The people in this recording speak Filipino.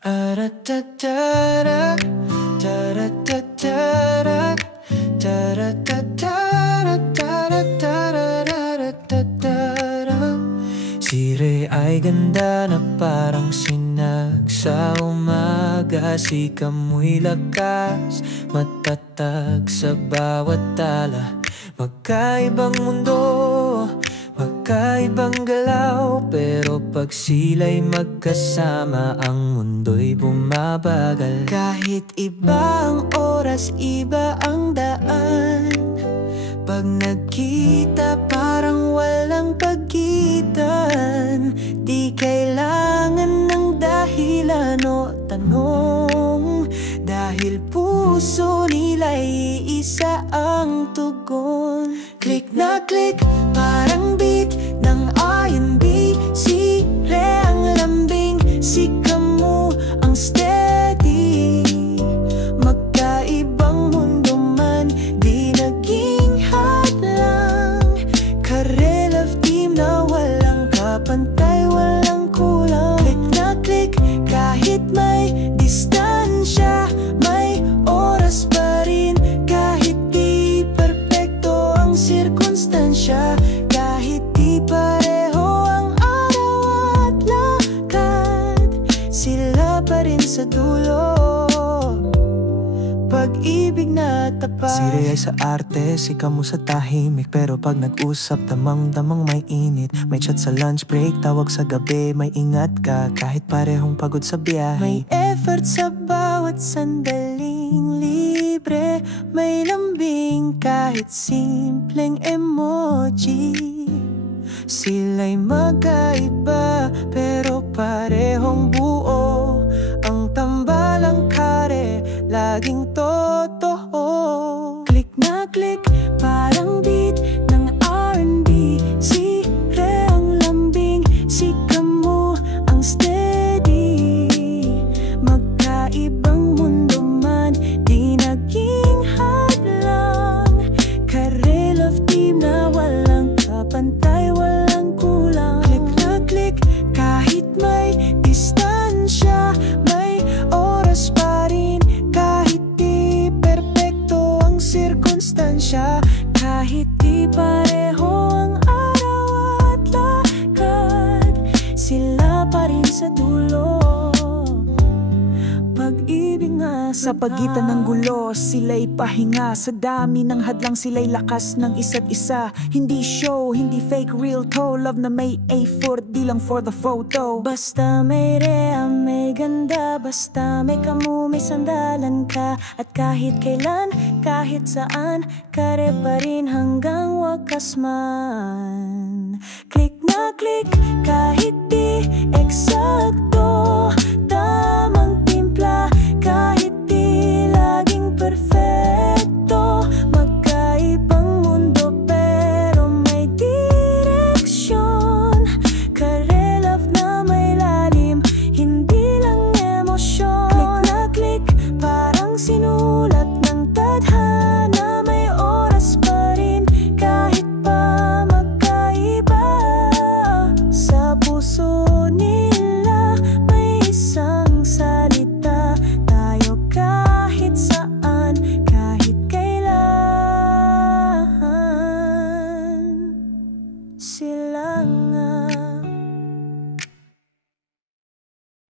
Aratatara, taratatara, taratatara, taratatara. Si Rhea ay ganda na parang sinag sa umaga. Si Kamo'y lakas, matatag sa bawat tala. Magkaibang mundo, magkaibang galaw, pero pag sila'y magkasama, ang mundo'y bumabagal. Kahit iba ang oras, iba ang daan. Pag nagkita, parang walang pagitan. Di kailangan ng dahilan o tanong, dahil puso nila'y isa ang tugon. Click na click, parang beat ng R&B. Si Rhea ang lambing, si Kamo ang steady. Magkaibang mundo man, di naging hadlang. Ka-Relove team na walang kapantay, walang kulang. Click na click, kahit may distansya, may oras pa rin. Kahit di perpekto ang sirkunstansya, kahit di pareho ang araw at lakad, sila pa rin sa dulo. Pag-ibig na tapat. Si Rhea ay sa arte, si Kamo sa tahimik. Pero pag nag-usap, damang-damang may init. May chat sa lunch break, tawag sa gabi. May ingat ka, kahit parehong pagod sa biyahe. May effort sa bawat sandaling libre. May lambing kahit simpleng emoji. Sila'y magkaiba, pero parehong buo. Ang tambalang kare, laging totoo. Click na click, parang beat ng R&B. Si Rhea ang lambing, si Kamo ang steady. Magkaibang mundo man, di naging hadlang. Ka-Relove team na walang kapantay, walang kulang. Click na click, kahit may distansya, may oras pa rin. Kahit di perpekto ang sirkunstansya, kahit di pareho ang araw at lakad, sila pa rin sa dulo. Pag-ibig nga sa pagitan ng gulo, sila'y pahinga. Sa dami ng hadlang, sila'y lakas ng isa't isa. Hindi show, hindi fake, real to. Love na may A4, di lang for the photo. Basta may Rhea, may ganda. Basta may Kamo, may sandalan ka. At kahit kailan, kahit saan, kare pa rin hanggang wakas man. Click na click, kahit di exact